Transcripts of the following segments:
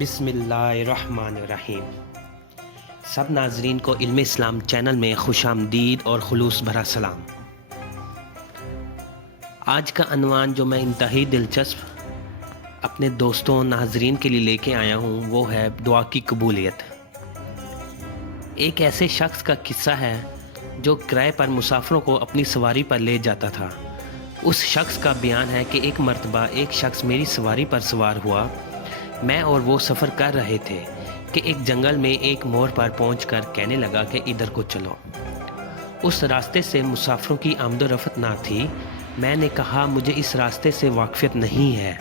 بسم اللہ الرحمن الرحیم۔ سب ناظرین کو علم اسلام چینل میں خوش آمدید اور خلوص بھرا سلام۔ آج کا عنوان جو میں انتہائی دلچسپ اپنے دوستوں ناظرین کے لیے لے کے آیا ہوں وہ ہے دعا کی قبولیت۔ ایک ایسے شخص کا قصہ ہے جو کرائے پر مسافروں کو اپنی سواری پر لے جاتا تھا۔ اس شخص کا بیان ہے کہ ایک مرتبہ ایک شخص میری سواری پر سوار ہوا۔ میں اور وہ سفر کر رہے تھے کہ ایک جنگل میں ایک موڑ پر پہنچ کر کہنے لگا کہ ادھر کو چلو۔ اس راستے سے مسافروں کی آمد و رفت نہ تھی۔ میں نے کہا مجھے اس راستے سے واقفیت نہیں ہے۔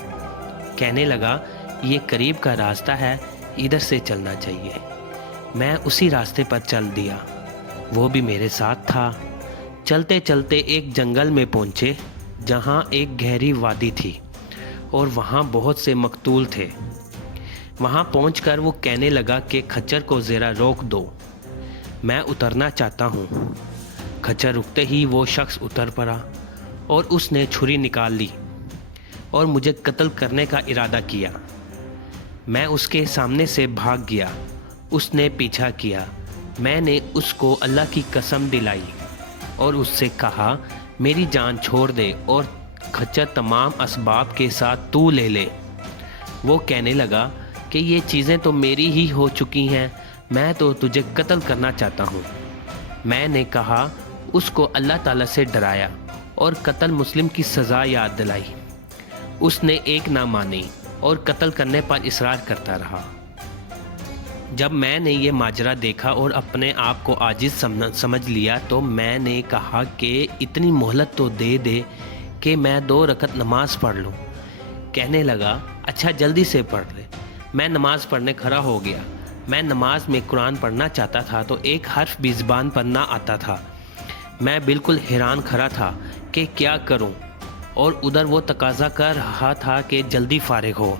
کہنے لگا یہ قریب کا راستہ ہے، ادھر سے چلنا چاہیے۔ میں اسی راستے پر چل دیا، وہ بھی میرے ساتھ تھا۔ چلتے چلتے ایک جنگل میں پہنچے جہاں ایک گہری وادی تھی اور وہاں بہت سے مقتول تھے۔ وہاں پہنچ کر وہ کہنے لگا کہ کھچر کو ذرا روک دو، میں اترنا چاہتا ہوں۔ کھچر رکتے ہی وہ شخص اتر پڑا اور اس نے چھری نکال لی اور مجھے قتل کرنے کا ارادہ کیا۔ میں اس کے سامنے سے بھاگ گیا، اس نے پیچھا کیا۔ میں نے اس کو اللہ کی قسم دلائی اور اس سے کہا میری جان چھوڑ دے اور کھچر تمام اسباب کے ساتھ تو لے لے۔ وہ کہنے لگا کہ یہ چیزیں تو میری ہی ہو چکی ہیں، میں تو تجھے قتل کرنا چاہتا ہوں۔ میں نے کہا اس کو اللہ تعالیٰ سے ڈرایا اور قتل مسلم کی سزا یاد دلائی۔ اس نے ایک نہ مانی اور قتل کرنے پر اصرار کرتا رہا۔ جب میں نے یہ ماجرا دیکھا اور اپنے آپ کو عاجز سمجھ لیا تو میں نے کہا کہ اتنی مہلت تو دے دے کہ میں 2 رکعت نماز پڑھ لوں۔ کہنے لگا اچھا جلدی سے پڑھ لے۔ میں نماز پڑھنے کھڑا ہو گیا۔ میں نماز میں قرآن پڑھنا چاہتا تھا تو ایک حرف بھی زبان پر نہ آتا تھا۔ میں بالکل حیران کھڑا تھا کہ کیا کروں، اور ادھر وہ تقاضا کر رہا تھا کہ جلدی فارغ ہو۔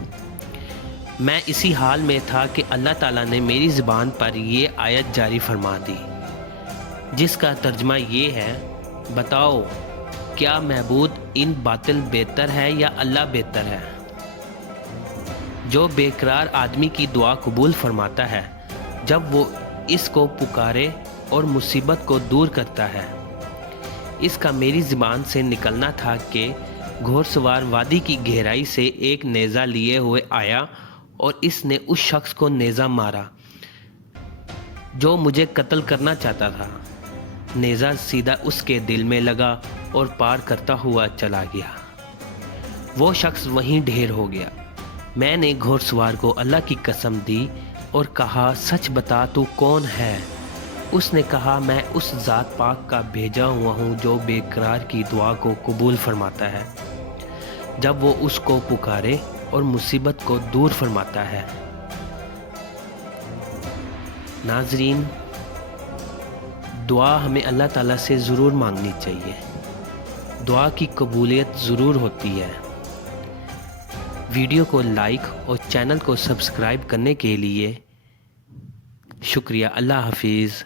میں اسی حال میں تھا کہ اللہ تعالیٰ نے میری زبان پر یہ آیت جاری فرما دی، جس کا ترجمہ یہ ہے بتاؤ کیا معبود ان باطل بہتر ہے یا اللہ بہتر ہے، جو بے قرار آدمی کی دعا قبول فرماتا ہے جب وہ اس کو پکارے اور مصیبت کو دور کرتا ہے۔ اس کا میری زبان سے نکلنا تھا کہ گھوڑ سوار وادی کی گہرائی سے ایک نیزہ لیے ہوئے آیا اور اس نے اس شخص کو نیزہ مارا جو مجھے قتل کرنا چاہتا تھا۔ نیزہ سیدھا اس کے دل میں لگا اور پار کرتا ہوا چلا گیا۔ وہ شخص وہیں ڈھیر ہو گیا۔ میں نے گھوڑ سوار کو اللہ کی قسم دی اور کہا سچ بتا تو کون ہے؟ اس نے کہا میں اس ذات پاک کا بھیجا ہوا ہوں جو بے قرار کی دعا کو قبول فرماتا ہے جب وہ اس کو پکارے اور مصیبت کو دور فرماتا ہے۔ ناظرین، دعا ہمیں اللہ تعالیٰ سے ضرور مانگنی چاہیے۔ دعا کی قبولیت ضرور ہوتی ہے۔ ویڈیو کو لائک اور چینل کو سبسکرائب کرنے کے لیے شکریہ۔ اللہ حافظ۔